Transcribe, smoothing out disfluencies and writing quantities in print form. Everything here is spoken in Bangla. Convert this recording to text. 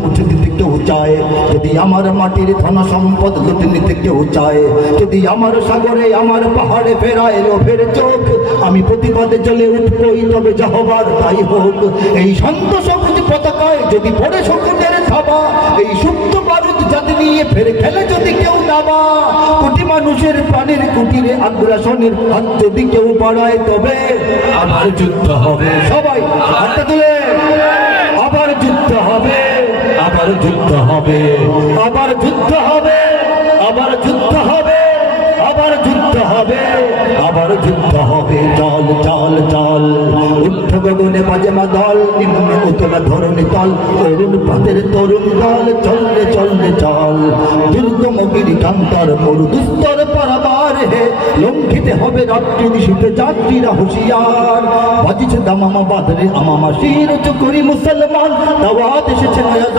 মুঠে দিতে কেউ চায়, যদি আমার মাটির ধন সম্পদ লুটে নিতে কেউ চায়, যদি আমার সাগরে আমার পাহাড়ে ফেরায় লোভের চোখ, আমি প্রতিবাদে চলে উঠবই, তবে যা হবার তাই হোক। এই শান্ত সবুজ পতাকায় যদি পড়ে শকুনের থাবা, এই সুপ্ত বারুদ জাতি নিয়ে ফের খেলে যদি কেউ দাবা, কোটি মানুষের প্রাণের কুটিরে আগ্রাসনের হাত যদি কেউ বাড়ায়, তবে আবার যুদ্ধ হবে। সবাই হাতটা তুলে আবার যুদ্ধ হবে, আবার যুদ্ধ হবে, আবার যুদ্ধ হবে, আবার যুদ্ধ হবে, আবার যুদ্ধ হবে, আবার যুদ্ধ হবে। চল চল চল, উঠ্ঠ গগনে বাজে মাদল, নিম্নে উতলা ধরণী তল, অরুণ পাতের তরুণ দল, চললে চললে চল। দুর্গম গিরিকান্তর মরু দুস্তর পারাবার হে, লঙ্ঘিতে হবে রাত্রি নিশীথে যাত্রীরা হুঁশিয়ার। বাজিছে দামামা বাদরে আমামা শির চুকুরি মুসলমান, দাওয়াত এসেছে নয়া